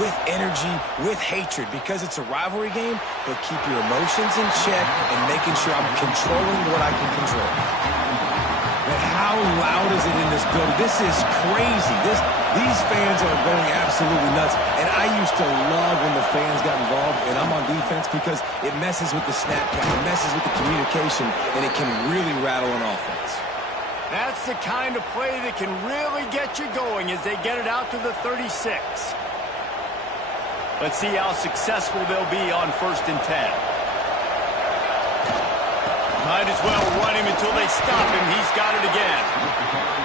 with energy, with hatred, because it's a rivalry game, but keep your emotions in check and making sure I'm controlling what I can control. And how loud is it in this building? This is crazy. These fans are going absolutely nuts. And I used to love when the fans got involved, and I'm on defense because it messes with the snap count, it messes with the communication, and it can really rattle an offense. That's the kind of play that can really get you going as they get it out to the 36. Let's see how successful they'll be on 1st and 10. Might as well run him until they stop him. He's got it again.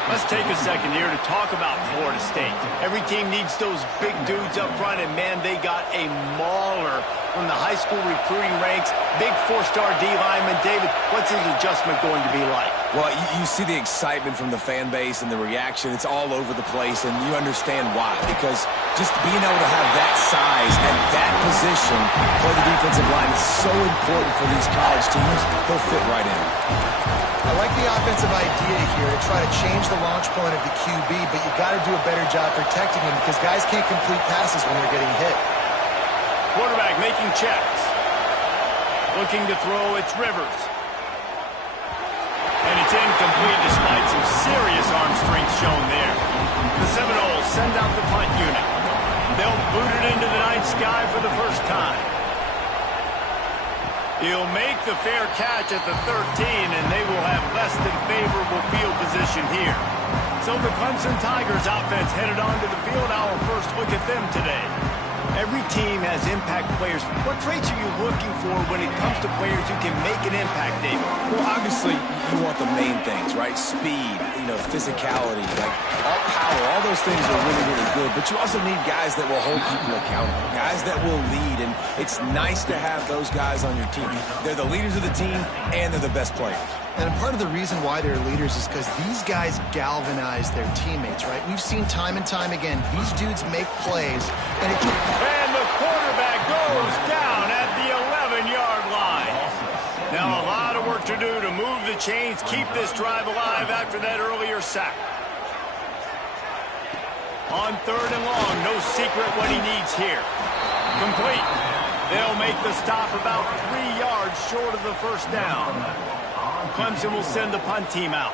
Let's take a second here to talk about Florida State. Every team needs those big dudes up front, and man, they got a mauler from the high school recruiting ranks. Big 4-star D lineman. David, what's his adjustment going to be like? Well, you see the excitement from the fan base and the reaction. It's all over the place, and you understand why. Because just being able to have that size at that position for the defensive line is so important for these college teams. They'll fit right in. I like the offensive idea here to try to change the launch point of the QB, but you got to do a better job protecting him because guys can't complete passes when they're getting hit. Quarterback making checks. Looking to throw, it's Rivers. And it's incomplete despite some serious arm strength shown there. The Seminoles send out the punt unit. They'll boot it into the night sky for the first time. He'll make the fair catch at the 13, and they will have less than favorable field position here. So the Clemson Tigers offense headed onto the field. Our first look at them today. Every team has impact players. What traits are you looking for when it comes to players who can make an impact, David? Well, obviously, you want the main things, right? Speed, physicality, like all power. All those things are really, really good. But you also need guys that will hold people accountable, guys that will lead. And it's nice to have those guys on your team. They're the leaders of the team, and they're the best players. And part of the reason why they're leaders is because these guys galvanize their teammates, right? We've seen time and time again, these dudes make plays. And the quarterback goes down at the 11-yard line. Now a lot of work to do to move the chains, keep this drive alive after that earlier sack. On 3rd and long, no secret what he needs here. Complete. They'll make the stop about 3 yards short of the first down. Clemson will send the punt team out.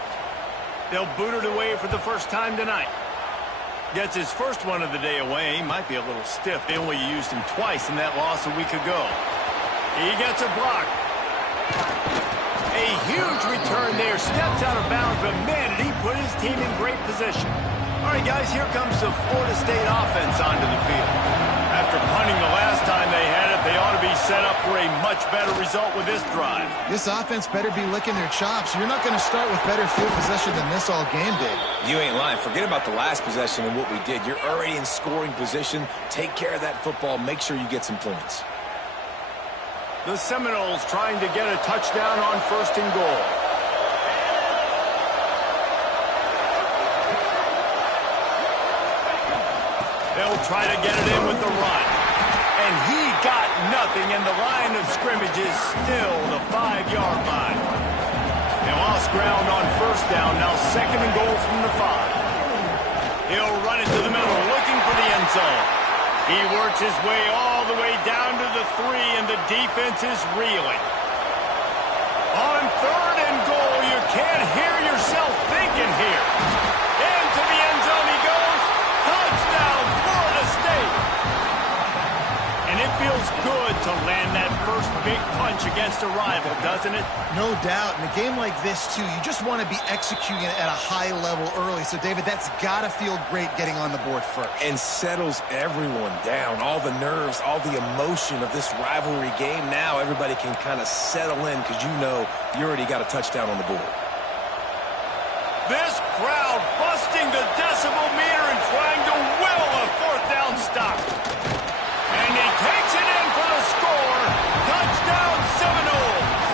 They'll boot it away for the first time tonight. Gets his first one of the day away. Might be a little stiff. They only used him twice in that loss a week ago. He gets a block. A huge return there. Steps out of bounds, but man, did he put his team in great position. All right, guys, here comes the Florida State offense onto the field. After punting the last time they had it, they ought to be set up for a much better result with this drive. This offense better be licking their chops. You're not going to start with better field possession than this all game did. You ain't lying. Forget about the last possession and what we did. You're already in scoring position. Take care of that football. Make sure you get some points. The Seminoles trying to get a touchdown on 1st and goal. They'll try to get it in with the run. And he got nothing, and the line of scrimmage is still the 5-yard line. They lost ground on 1st down, now 2nd and goal from the 5. He'll run it to the middle, looking for the end zone. He works his way all the way down to the 3, and the defense is reeling. On 3rd and goal, you can't hear yourself thinking here. Into the end zone he goes. Touchdown, Florida State. And it feels good to land that first big punch against a rival, doesn't it? No doubt. In a game like this, too, you just want to be executing it at a high level early. So, David, that's got to feel great getting on the board first. And settles everyone down. All the nerves, all the emotion of this rivalry game. Now everybody can kind of settle in because you know you already got a touchdown on the board. This crowd busting the decibel meter and trying to will a 4th down stop. And he takes it in for the score. Touchdown, Seminoles.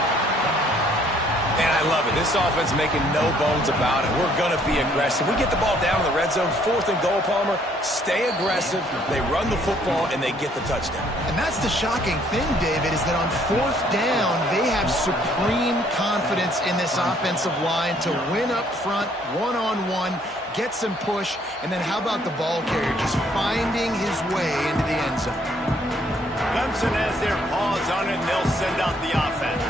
And I love it. This offense is making no bones about it. We're going to be aggressive. We get the ball down in the red zone, 4th and goal, Palmer. Stay aggressive. They run the football, and they get the touchdown. And that's the shocking thing, David, is that on 4th down, they have supreme confidence in this offensive line to win up front, one-on-one, get some push, and then how about the ball carrier just finding his way into the end zone? Clemson has their paws on it, and they'll send out the offense.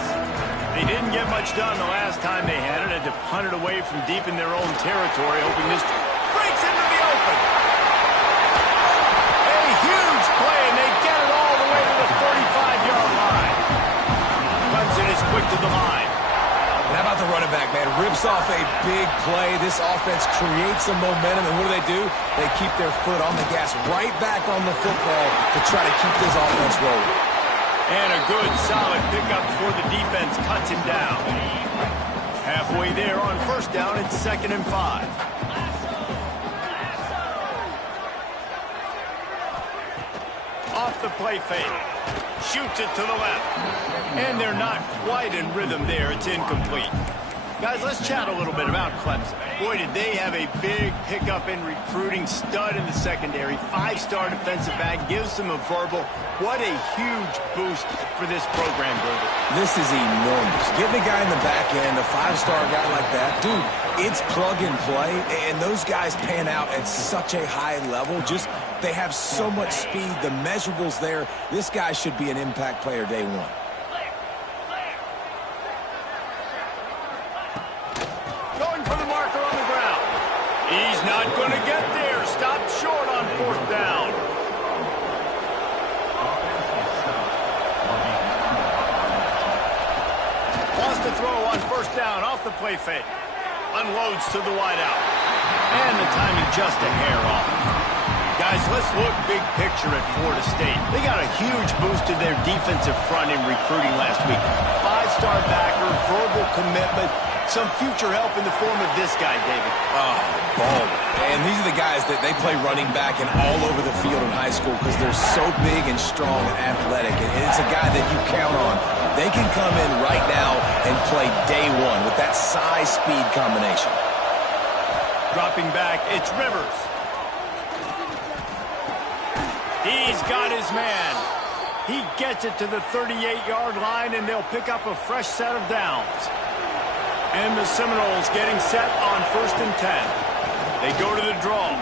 They didn't get much done the last time they had it. Had to punt it away from deep in their own territory, hoping this breaks into the open. A huge play, and they get it all the way to the 45-yard line. Clemson is quick to the line. And how about the running back, man? Rips off a big play. This offense creates some momentum, and what do? They keep their foot on the gas, right back on the football to try to keep this offense rolling. And a good, solid pickup before the defense cuts him down. Halfway there on 1st down, it's 2nd and 5. Off the play fake. Shoots it to the left. And they're not quite in rhythm there. It's incomplete. Guys, let's chat a little bit about Clemson. Boy, did they have a big pickup in recruiting. Stud in the secondary. 5-star defensive back. Gives them a verbal. What a huge boost for this program, Berger. This is enormous. Getting a guy in the back end, a 5-star guy like that, dude, it's plug and play, and those guys pan out at such a high level. Just, they have so much speed. The measurables there. This guy should be an impact player day one. He's not going to get there. Stopped short on 4th down. Wants to throw on 1st down off the play fake. Unloads to the wideout. And the timing just a hair off. Guys, let's look big picture at Florida State. They got a huge boost to their defensive front in recruiting last week. 5-star backer, verbal commitment, some future help in the form of this guy, David. Oh, ball. And these are the guys that they play running back and all over the field in high school because they're so big and strong and athletic. And it's a guy that you count on. They can come in right now and play day one with that size-speed combination. Dropping back, it's Rivers. He's got his man. He gets it to the 38-yard line, and they'll pick up a fresh set of downs. And the Seminoles getting set on 1st and 10. They go to the draw.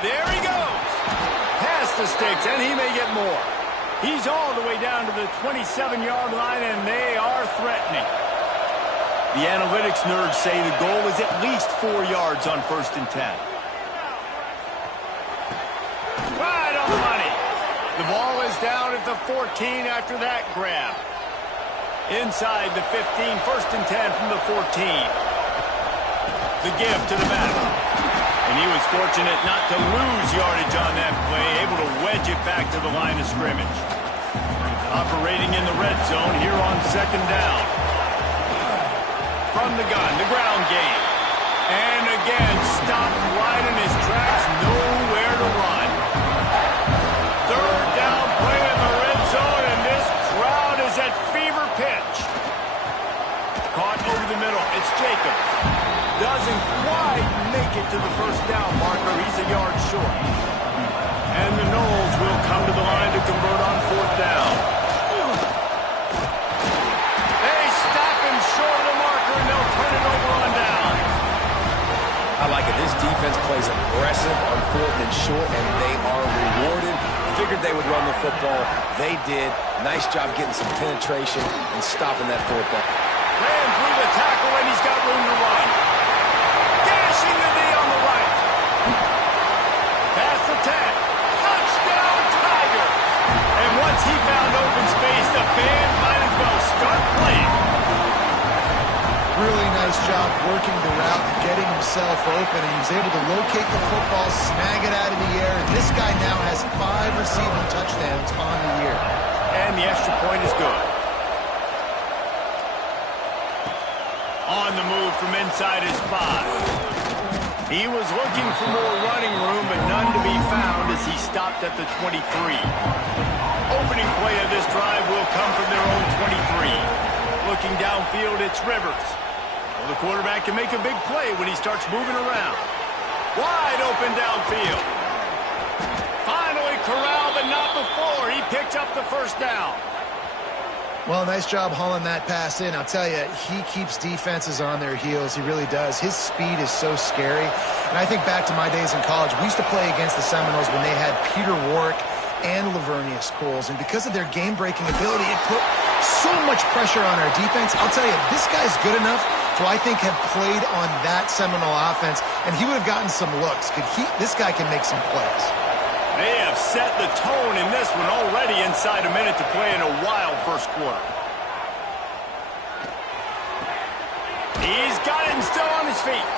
There he goes. Past the sticks, and he may get more. He's all the way down to the 27-yard line, and they are threatening. The analytics nerds say the goal is at least 4 yards on 1st and 10. Right on the money. The ball is down at the 14 after that grab. Inside the 15, 1st and 10 from the 14. The give to the back. And he was fortunate not to lose yardage on that play, able to wedge it back to the line of scrimmage. Operating in the red zone here on 2nd down. From the gun, the ground game. And again, stopped right in his tracks, nowhere to run. 3rd down play in the red zone, and this crowd is at fever pitch. Caught over the middle. It's Jacobs. Doesn't quite make it to the 1st down marker. He's a yard short. And the Noles will come to the line to convert on 4th down. They stop him short of the marker, and they'll turn it over on downs. I like it. This defense plays aggressive on 4th and short, and they are rewarded. Figured they would run the football. They did. Nice job getting some penetration and stopping that 4th down. Ran through the tackle, and he's got room to run. Dashing the knee on the right. Past the 10. Touchdown, Tigers. And once he found open space, the band might as well start playing. Really nice job working the route and getting himself open. And he was able to locate the football, snag it out of the air. And this guy now has 5 receiving touchdowns on the year. And the extra point is good. On the move from inside his 5. He was looking for more running room, but none to be found as he stopped at the 23. Opening play of this drive will come from their own 23. Looking downfield, it's Rivers. Well, the quarterback can make a big play when he starts moving around. Wide open downfield. Finally corralled, but not before. He picked up the first down. Well, nice job hauling that pass in. I'll tell you, he keeps defenses on their heels. He really does. His speed is so scary. And I think back to my days in college. We used to play against the Seminoles when they had Peter Warwick and Lavernius Coles. And because of their game-breaking ability, it put so much pressure on our defense. I'll tell you, this guy's good enough to, I think, have played on that Seminole offense, and he would have gotten some looks. This guy can make some plays. They have set the tone in this one already inside a minute to play in a wild first quarter. He's got it and still on his feet.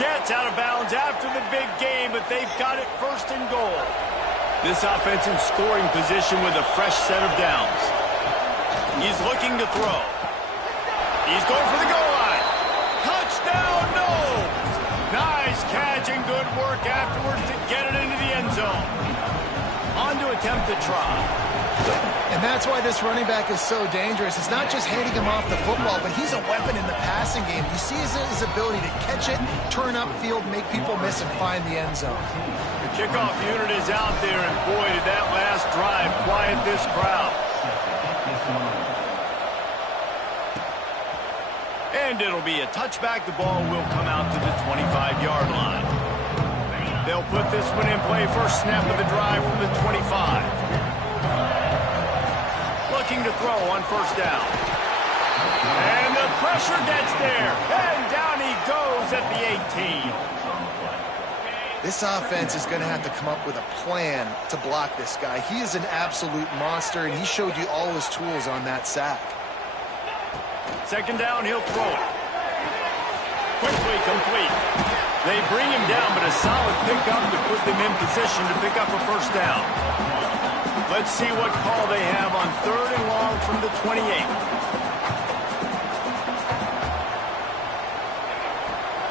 Gets out of bounds after the big game, but they've got it first and goal. This offense in scoring position with a fresh set of downs. He's looking to throw. He's going for the goal line. Touchdown, no! Nice catch and good work afterwards to get it into the end zone. On to attempt to try. And that's why this running back is so dangerous. It's not just handing him off the football, but he's a weapon in the passing game. You see his ability to catch it, turn upfield, make people miss, and find the end zone. The kickoff unit is out there, and boy, did that last drive quiet this crowd. And it'll be a touchback. The ball will come out to the 25-yard line. They'll put this one in play. First snap of the drive from the 25. Looking to throw on first down. And the pressure gets there. And down he goes at the 18. This offense is going to have to come up with a plan to block this guy. He is an absolute monster, and he showed you all his tools on that sack. Second down, he'll throw it. Quickly complete. They bring him down, but a solid pickup to put them in position to pick up a first down. Let's see what call they have on third and long from the 28.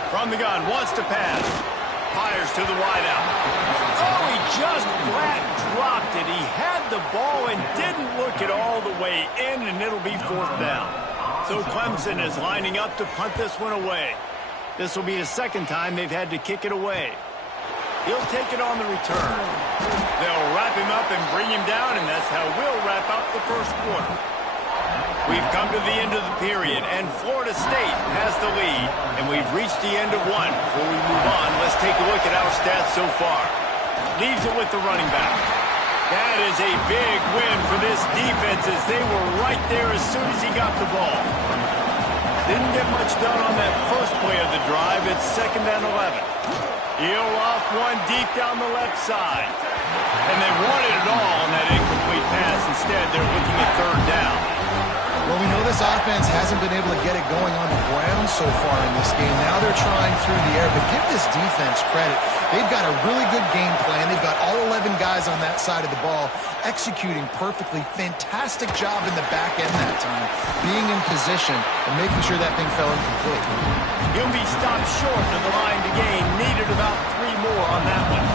From the gun, wants to pass. Fires to the wideout. Oh, he just flat dropped it. He had the ball and didn't look it all the way in, and it'll be fourth down. So Clemson is lining up to punt this one away. This will be the second time they've had to kick it away. He'll take it on the return. They'll wrap him up and bring him down, and that's how we'll wrap up the first quarter. We've come to the end of the period, and Florida State has the lead, and we've reached the end of one. Before we move on, let's take a look at our stats so far. Leaves it with the running back. That is a big win for this defense, as they were right there as soon as he got the ball. Didn't get much done on that first play of the drive. It's second and 11. He'll off one deep down the left side. And they wanted it all on that incomplete pass. Instead, they're looking at third down. Well, we know this offense hasn't been able to get it going on the ground so far in this game. Now they're trying through the air, but give this defense credit. They've got a really good game plan. They've got all 11 guys on that side of the ball executing perfectly. Fantastic job in the back end that time, being in position and making sure that thing fell incomplete. He'll be stopped short of the line to gain. Needed about 3 more on that one.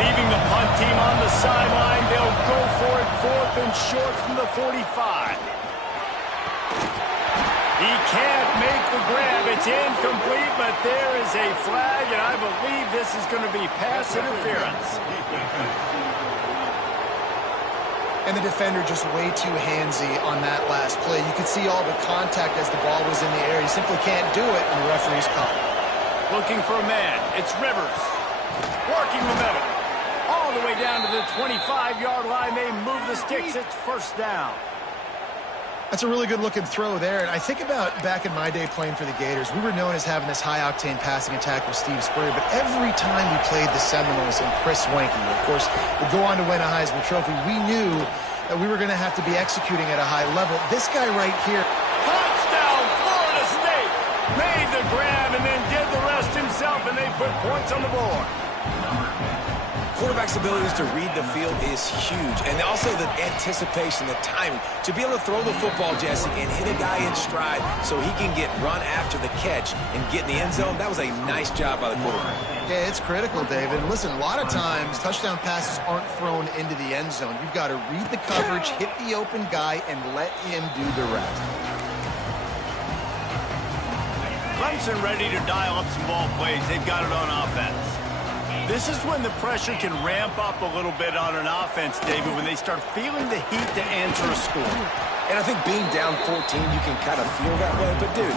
Leaving the punt team on the sideline. They'll go for it fourth and short from the 45. He can't make the grab. It's incomplete, but there is a flag, and I believe this is going to be pass interference. And the defender just way too handsy on that last play. You could see all the contact as the ball was in the air. You simply can't do it, and the referee's caught. Looking for a man. It's Rivers. Working the middle. All the way down to the 25-yard line. They move the sticks. It's first down. That's a really good-looking throw there. And I think about back in my day playing for the Gators, we were known as having this high-octane passing attack with Steve Spurrier, but every time we played the Seminoles and Chris Swanky, of course, would go on to win a Heisman Trophy, we knew that we were going to have to be executing at a high level. This guy right here. Touchdown, Florida State! Made the grab and then did the rest himself, and they put points on the board. Quarterback's abilities to read the field is huge. And also the anticipation, the timing. To be able to throw the football, Jesse, and hit a guy in stride so he can get run after the catch and get in the end zone, that was a nice job by the quarterback. Yeah, it's critical, David. And listen, a lot of times touchdown passes aren't thrown into the end zone. You've got to read the coverage, hit the open guy, and let him do the rest. Clemson ready to dial up some ball plays. They've got it on offense. This is when the pressure can ramp up a little bit on an offense, David, when they start feeling the heat to answer a score. And I think being down 14, you can kind of feel that way. But, dude,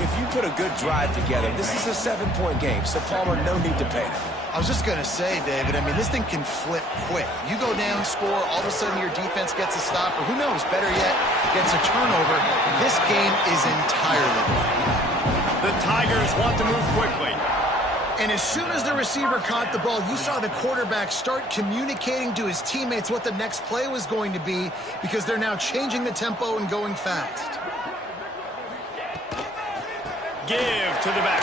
if you put a good drive together, this is a 7-point game. So, Palmer, no need to panic. I was just going to say, David, I mean, this thing can flip quick. You go down, score, all of a sudden your defense gets a stop, or who knows, better yet, gets a turnover. This game is entirely different. The Tigers want to move quickly. And as soon as the receiver caught the ball, you saw the quarterback start communicating to his teammates what the next play was going to be, because they're now changing the tempo and going fast. Give to the back.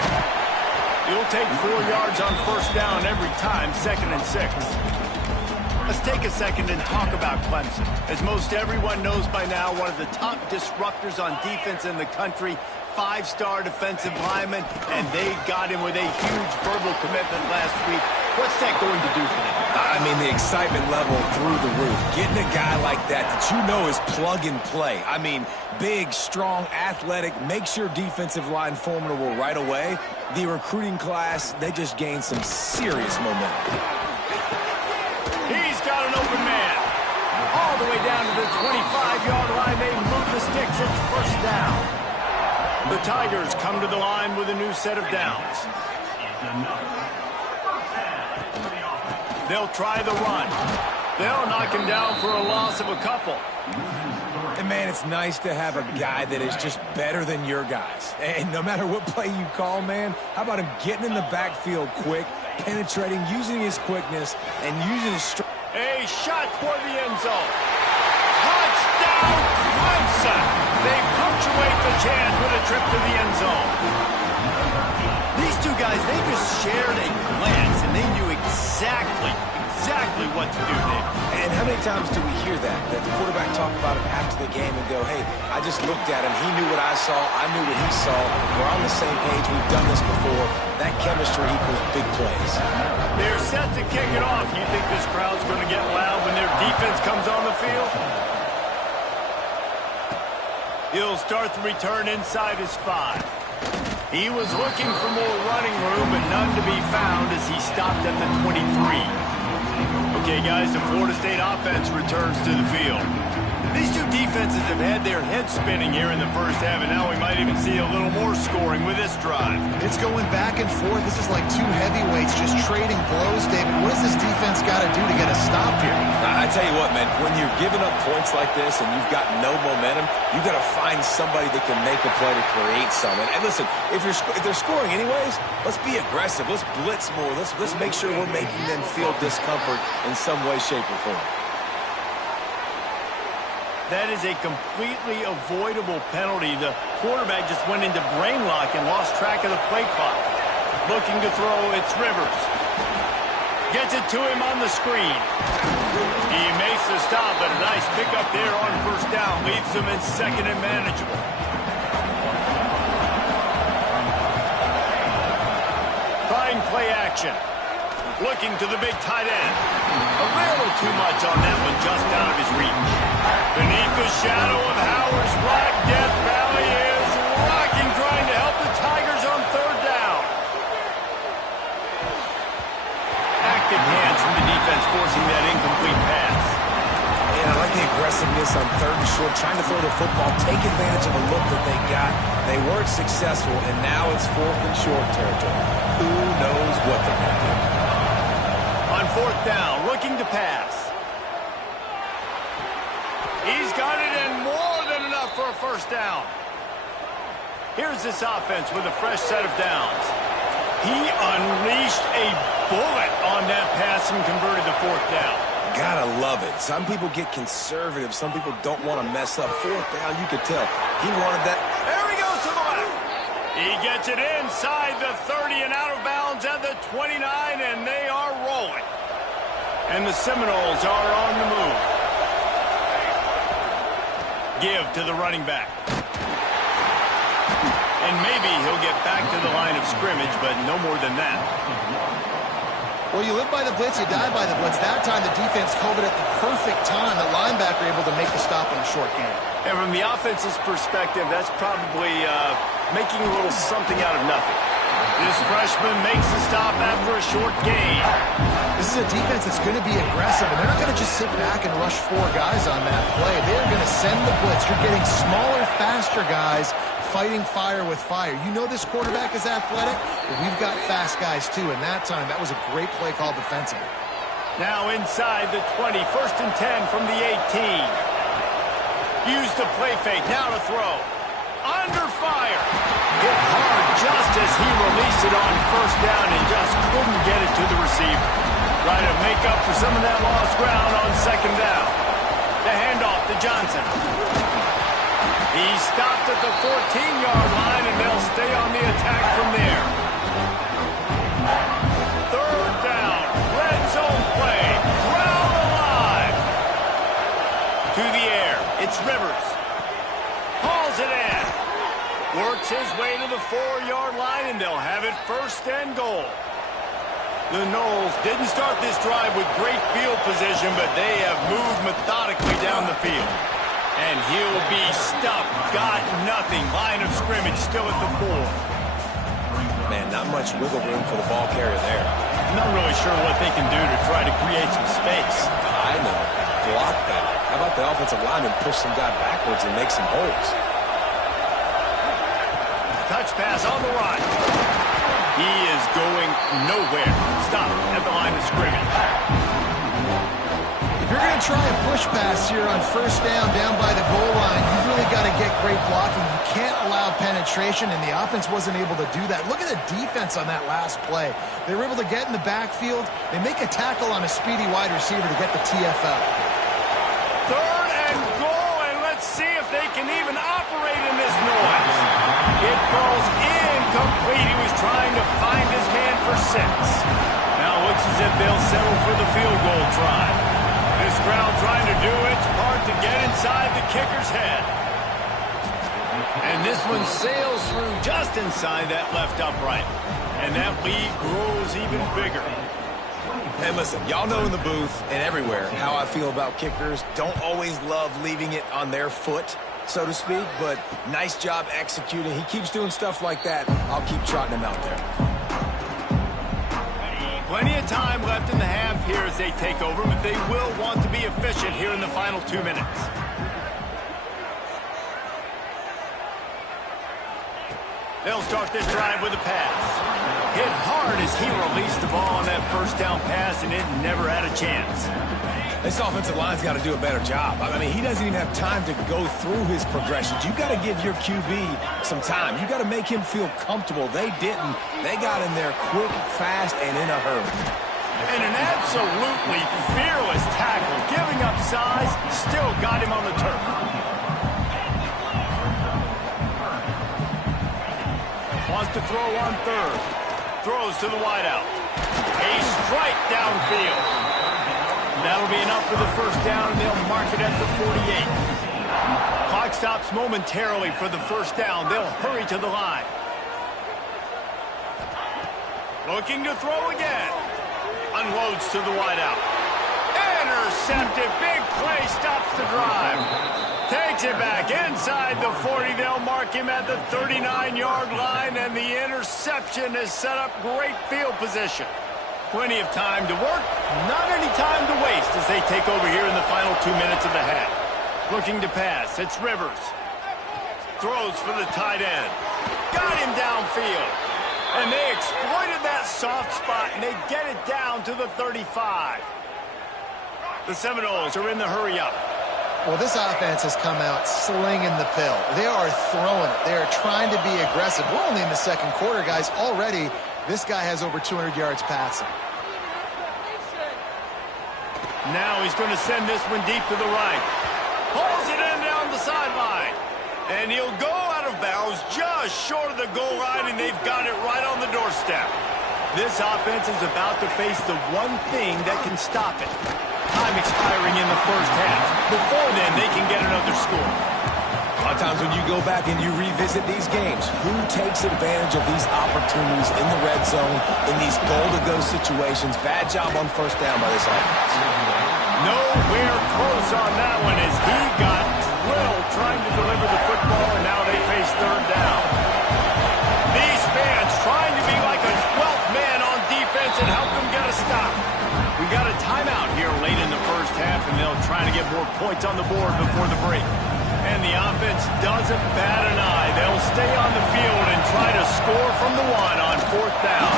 You'll take 4 yards on first down every time, 2nd and 6. Let's take a second and talk about Clemson. As most everyone knows by now, one of the top disruptors on defense in the country, 5-star defensive lineman, and they got him with a huge verbal commitment last week. What's that going to do for them? I mean, the excitement level through the roof. Getting a guy like that you know is plug and play. I mean, big, strong, athletic, makes your defensive line formidable right away. The recruiting class, they just gained some serious momentum. He's got an open man. All the way down to the 25-yard line. They move the sticks. It's first down. The Tigers come to the line with a new set of downs. They'll try the run. They'll knock him down for a loss of a couple. And, man, it's nice to have a guy that is just better than your guys. And no matter what play you call, man, how about him getting in the backfield quick, penetrating, using his quickness, and using his strength. A shot toward the end zone. Touchdown, Clemson! They punctuate the chance with a trip to the end zone. These two guys, they just shared a glance, and they knew exactly what to do there. And how many times do we hear that the quarterback talk about it after the game and go, hey, I just looked at him. He knew what I saw. I knew what he saw. We're on the same page. We've done this before. That chemistry equals big plays. They're set to kick it off. You think this crowd's going to get loud when their defense comes on the field? He'll start the return inside his 5. He was looking for more running room, but none to be found as he stopped at the 23. Okay, guys, the Florida State offense returns to the field. These two defenses have had their heads spinning here in the first half, and now we might even see a little more scoring with this drive. It's going back and forth. This is like two heavyweights just trading blows, David. What does this defense got to do to get a stop here? I tell you what, man, when you're giving up points like this and you've got no momentum, you've got to find somebody that can make a play to create something. And listen, if they're scoring anyways, let's be aggressive. Let's blitz more. Let's make sure we're making them feel discomfort in some way, shape, or form. That is a completely avoidable penalty. The quarterback just went into brain lock and lost track of the play clock. Looking to throw, it's Rivers. Gets it to him on the screen. He makes the stop, but a nice pickup there on first down. Leaves him in 2nd and manageable. Trying play action. Looking to the big tight end. A little too much on that one, just out of his reach. Beneath the shadow of Howard's rock, Death Valley is rocking, trying to help the Tigers on 3rd down. Active hands from the defense forcing that incomplete pass. And I like the aggressiveness on 3rd and short, trying to throw the football, take advantage of a look that they got. They weren't successful, and now it's 4th and short territory. Who knows what they're going to do? On 4th down, looking to pass. He's got it in more than enough for a first down. Here's this offense with a fresh set of downs. He unleashed a bullet on that pass and converted the 4th down. Gotta love it. Some people get conservative. Some people don't want to mess up. 4th down, you could tell. He wanted that. There he goes to the left. He gets it inside the 30 and out of bounds at the 29, and they are rolling. And the Seminoles are on the move. Give to the running back. And maybe he'll get back to the line of scrimmage, but no more than that. Well, you live by the blitz, you die by the blitz. That time the defense called it at the perfect time. The linebacker able to make the stop in a short game. And from the offense's perspective, that's probably making a little something out of nothing. This freshman makes the stop after a short gain. This is a defense that's going to be aggressive, and they're not going to just sit back and rush 4 guys on that play. They're going to send the blitz. You're getting smaller, faster guys fighting fire with fire. You know this quarterback is athletic, but we've got fast guys too, and that time, that was a great play call defensively. Now inside the 20, 1st and 10 from the 18. Use the play fake, now to throw. Under fire. Hit hard just as he released it on 1st down and just couldn't get it to the receiver. Trying to make up for some of that lost ground on 2nd down. The handoff to Johnson. He stopped at the 14-yard line, and they'll stay on the attack from there. 3rd down. Red zone play. Crowd alive. To the air. It's Rivers. Hauls it in. Works his way to the 4-yard line, and they'll have it 1st and goal. The Noles didn't start this drive with great field position, but they have moved methodically down the field. And he'll be stuffed. Got nothing. Line of scrimmage still at the 4. Man, not much wiggle room for the ball carrier there. I'm not really sure what they can do to try to create some space. I know. Block that. How about the offensive lineman push some guy backwards and make some holes? Touch pass on the right. He is going nowhere. Stop at the line of scrimmage. If you're going to try a push pass here on 1st down by the goal line, you really got to get great blocking. You can't allow penetration, and the offense wasn't able to do that. Look at the defense on that last play. They were able to get in the backfield. They make a tackle on a speedy wide receiver to get the TFL. 3rd and goal, and let's see if they can even operate in this noise. It falls incomplete. He was trying to find his man for 6. Now looks as if they'll settle for the field goal try. This crowd trying to do its part to get inside the kicker's head. And this one sails through just inside that left upright. And that lead grows even bigger. Hey, listen, y'all know in the booth and everywhere how I feel about kickers. Don't always love leaving it on their foot, so to speak, but nice job executing. He keeps doing stuff like that. I'll keep trotting him out there. Plenty of time left in the half here as they take over, but they will want to be efficient here in the final 2 minutes. They'll start this drive with a pass. Hit hard as he released the ball on that 1st down pass, and it never had a chance. This offensive line's got to do a better job. I mean, he doesn't even have time to go through his progressions. You got to give your QB some time. You got to make him feel comfortable. They didn't. They got in there quick, fast, and in a hurry. And an absolutely fearless tackle, giving up size, still got him on the turf. Wants to throw on 3rd. Throws to the wideout. A strike downfield. That'll be enough for the 1st down, and they'll mark it at the 48. Clock stops momentarily for the 1st down. They'll hurry to the line. Looking to throw again. Unloads to the wideout. Intercepted. Big play stops the drive. Takes it back inside the 40. They'll mark him at the 39-yard line, and the interception has set up great field position. Plenty of time to work, not any time to waste as they take over here in the final 2 minutes of the half. Looking to pass, it's Rivers. Throws for the tight end. Got him downfield. And they exploited that soft spot, and they get it down to the 35. The Seminoles are in the hurry-up. Well, this offense has come out slinging the pill. They are throwing it. They are trying to be aggressive. We're only in the 2nd quarter, guys. Already, this guy has over 200 yards passing. Now he's going to send this one deep to the right. Pulls it in down the sideline. And he'll go out of bounds just short of the goal line, and they've got it right on the doorstep. This offense is about to face the one thing that can stop it. Time expiring in the 1st half. Before then, they can get another score. A lot of times when you go back and you revisit these games, who takes advantage of these opportunities in the red zone, in these goal-to-go situations? Bad job on 1st down by this offense. Nowhere close on that one as he got drilled trying to deliver the football, and now they face 3rd down. a stop. We got a timeout here late in the first half, and they'll try to get more points on the board before the break. And the offense doesn't bat an eye. They'll stay on the field and try to score from the one on fourth down.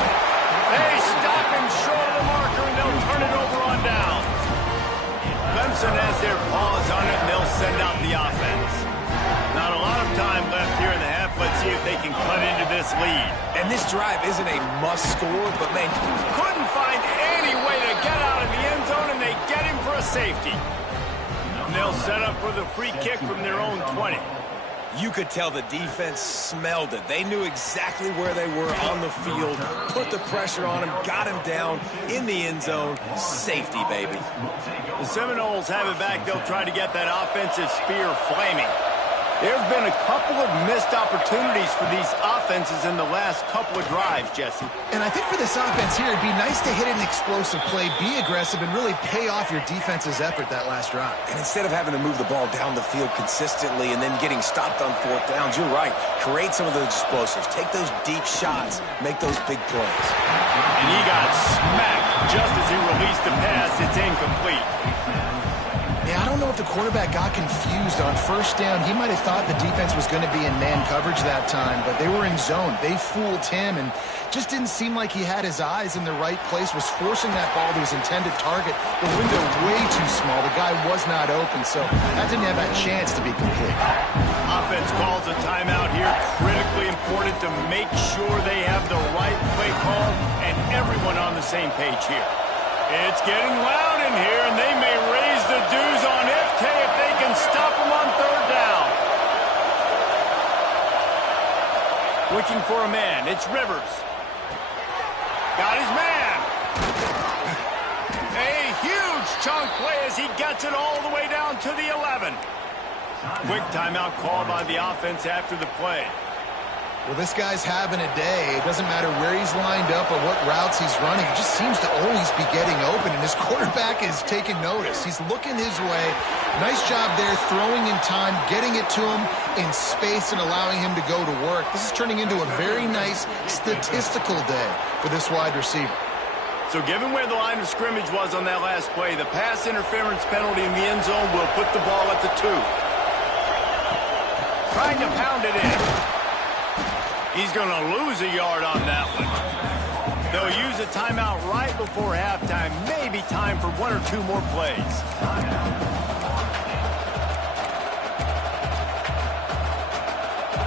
They stop him short of the marker, and they'll turn it over on down. Clemson has their paws on it, and they'll send out the offense. Not a lot of time left here in the half. Let's see if they can cut into this lead. And this drive isn't a must-score, but, man, Couldn't find any way to get out of the end zone, and they get him for a safety. And they'll set up for the free kick from their own 20. you could tell the defense smelled it. They knew exactly where they were on the field, put the pressure on him, got him down in the end zone. Safety, baby. The Seminoles have it back. They'll try to get that offensive spear flaming. There have been a couple of missed opportunities for these offenses in the last couple of drives, Jesse. And I think for this offense here, it'd be nice to hit an explosive play, be aggressive, and really pay off your defense's effort that last drive. And instead of having to move the ball down the field consistently and then getting stopped on fourth downs, you're right. Create some of those explosives. Take those deep shots. Make those big plays. And he got smacked just as he released the pass. It's incomplete. Yeah, I don't know if the quarterback got confused on first down. He might have thought the defense was going to be in man coverage that time, but they were in zone. They fooled him and just didn't seem like he had his eyes in the right place, was forcing that ball to his intended target. The window way too small. The guy was not open, so that didn't have that chance to be complete. Offense calls a timeout here. Critically important to make sure they have the right play call and everyone on the same page here. It's getting loud in here, and they may raise the dues on FK if they can stop him on third down. Looking for a man. It's Rivers. Got his man. A huge chunk play as he gets it all the way down to the 11. Quick timeout called by the offense after the play. Well, this guy's having a day. It doesn't matter where he's lined up or what routes he's running. He just seems to always be getting open, and his quarterback is taking notice. He's looking his way. Nice job there, throwing in time, getting it to him in space and allowing him to go to work. This is turning into a very nice statistical day for this wide receiver. So given where the line of scrimmage was on that last play, the pass interference penalty in the end zone will put the ball at the 2. Trying to pound it in. He's going to lose a yard on that one. They'll use a timeout right before halftime. Maybe time for 1 or 2 more plays.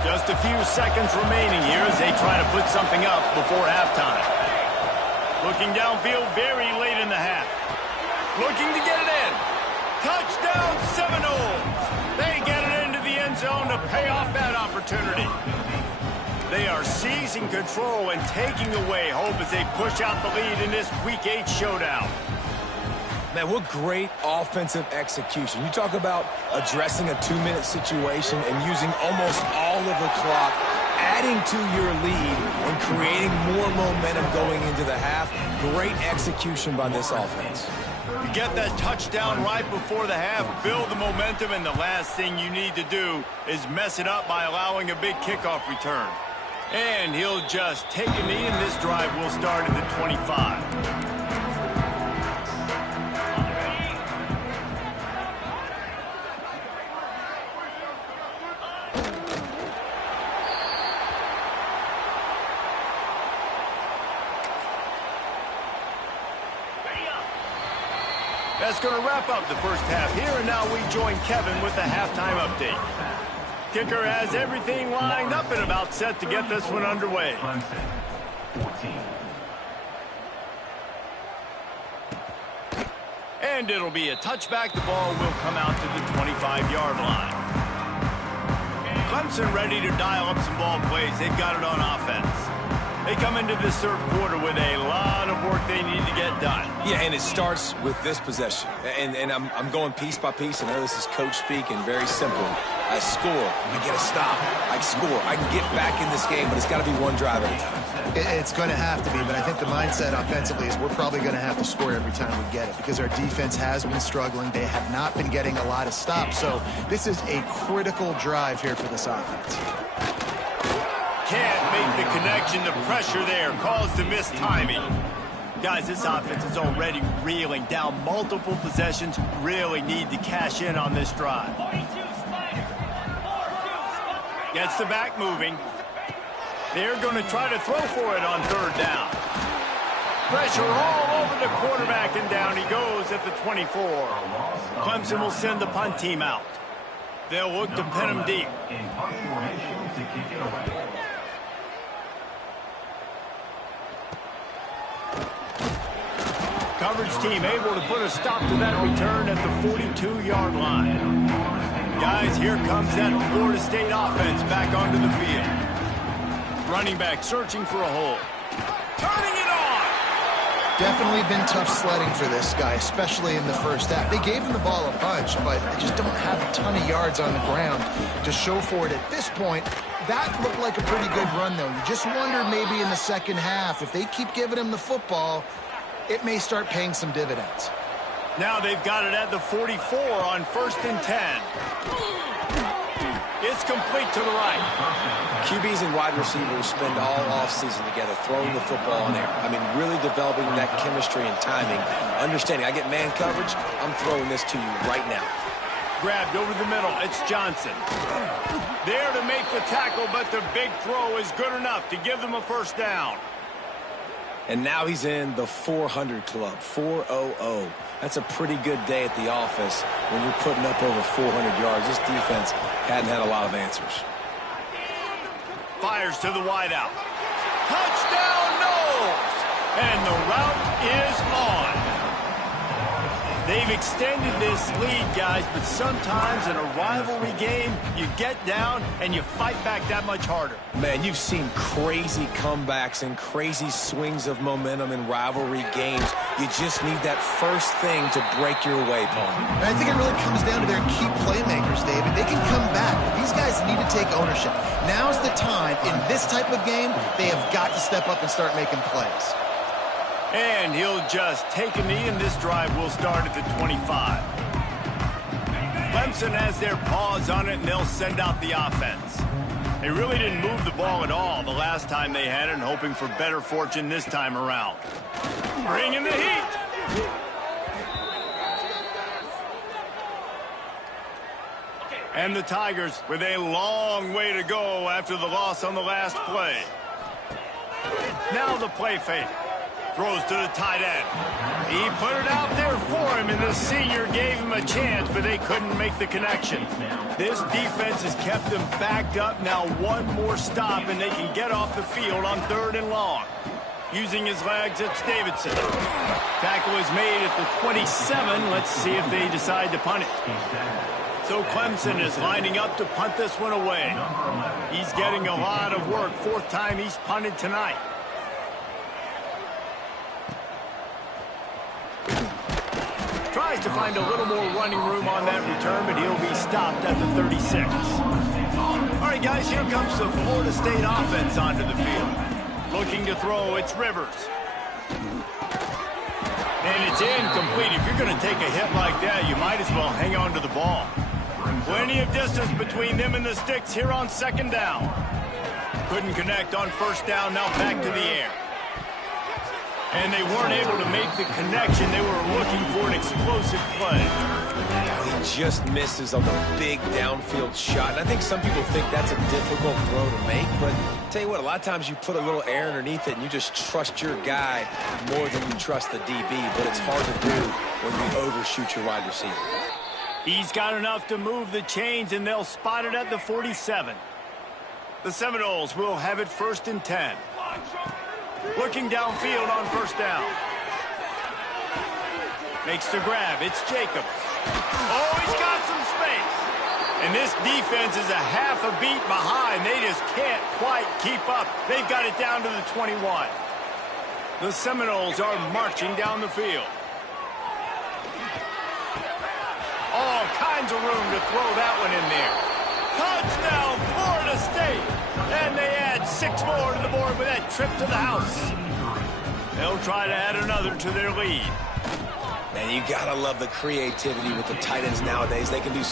Just a few seconds remaining here as they try to put something up before halftime. Looking downfield very late in the half. Looking to get it in. Touchdown Seminoles. They get it into the end zone to pay off that opportunity. They are seizing control and taking away hope as they push out the lead in this Week 8 showdown. Man, what great offensive execution. You talk about addressing a 2-minute situation and using almost all of the clock, adding to your lead and creating more momentum going into the half. Great execution by this offense. You get that touchdown right before the half, build the momentum, and the last thing you need to do is mess it up by allowing a big kickoff return. And he'll just take a knee, and this drive will start at the 25. That's going to wrap up the first half here, and now we join Kevin with the halftime update. Kicker has everything lined up and about set to get this one underway. And it'll be a touchback. The ball will come out to the 25-yard line. Clemson ready to dial up some ball plays. They've got it on offense. They come into this third quarter with a lot of work they need to get done. Yeah, and it starts with this possession. And I'm going piece by piece. I know this is coach speak and very simple. I score, I get a stop, I score. I can get back in this game, but it's got to be one drive at a time. It's going to have to be, but I think the mindset offensively is we're probably going to have to score every time we get it because our defense has been struggling. They have not been getting a lot of stops, so this is a critical drive here for this offense. Can't make the connection. The pressure there caused the missed timing. Guys, this offense is already reeling down multiple possessions. Really need to cash in on this drive. Gets the back moving. They're going to try to throw for it on third down. Pressure all over the quarterback, and down he goes at the 24. Clemson will send the punt team out. They'll look to pin him deep. Coverage team able to put a stop to that return at the 42-yard line. Guys, here comes that Florida State offense back onto the field. Running back searching for a hole. Turning it on! Definitely been tough sledding for this guy, especially in the first half. They gave him the ball a bunch, but they just don't have a ton of yards on the ground to show for it at this point. That looked like a pretty good run, though. You just wonder maybe in the second half, if they keep giving him the football, it may start paying some dividends. Now they've got it at the 44 on 1st and 10. It's complete to the right. QBs and wide receivers spend all offseason together throwing the football in there. I mean, really developing that chemistry and timing. Understanding, I get man coverage, I'm throwing this to you right now. Grabbed over the middle. It's Johnson. There to make the tackle, but the big throw is good enough to give them a first down. And now he's in the 400 club, 400. That's a pretty good day at the office when you're putting up over 400 yards. This defense hadn't had a lot of answers. Fires to the wideout. Touchdown, Knowles! And the route is on. They've extended this lead, guys, but sometimes in a rivalry game, you get down and you fight back that much harder. Man, you've seen crazy comebacks and crazy swings of momentum in rivalry games. You just need that first thing to break your way, Paul. And I think it really comes down to their key playmakers, David. They can come back, but these guys need to take ownership. Now's the time. In this type of game, they have got to step up and start making plays. And he'll just take a knee, and this drive will start at the 25. Clemson has their paws on it, and they'll send out the offense. They really didn't move the ball at all the last time they had it, and hoping for better fortune this time around. Bringing the heat. And the Tigers with a long way to go after the loss on the last play. Now the play fake. Throws to the tight end. He put it out there for him, and the senior gave him a chance, but they couldn't make the connection. This defense has kept them backed up. Now one more stop, and they can get off the field on 3rd and long. Using his legs, it's Davidson. Tackle is made at the 27. Let's see if they decide to punt it. So Clemson is lining up to punt this one away. He's getting a lot of work. 4th time he's punted tonight. Tries to find a little more running room on that return, but he'll be stopped at the 36. All right, guys, here comes the Florida State offense onto the field. Looking to throw, it's Rivers. And it's incomplete. If you're going to take a hit like that, you might as well hang on to the ball. Plenty of distance between them and the sticks here on 2nd down. Couldn't connect on 1st down, now back to the air. And they weren't able to make the connection. They were looking for an explosive play. He just misses on the big downfield shot. And I think some people think that's a difficult throw to make, but tell you what, a lot of times you put a little air underneath it and you just trust your guy more than you trust the DB, but it's hard to do when you overshoot your wide receiver. He's got enough to move the chains, and they'll spot it at the 47. The Seminoles will have it 1st and 10. Looking downfield on 1st down. Makes the grab. It's Jacobs. Oh, he's got some space. And this defense is a half a beat behind. They just can't quite keep up. They've got it down to the 21. The Seminoles are marching down the field. All kinds of room to throw that one in there. Touchdown, Florida State. And they add 6 more to the board with that trip to the house. They'll try to add another to their lead. Man, you gotta love the creativity with the tight ends nowadays. They can do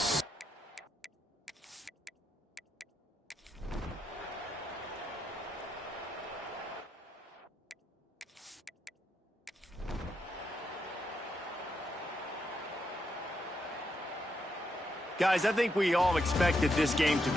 Guys, I think we all expected this game to be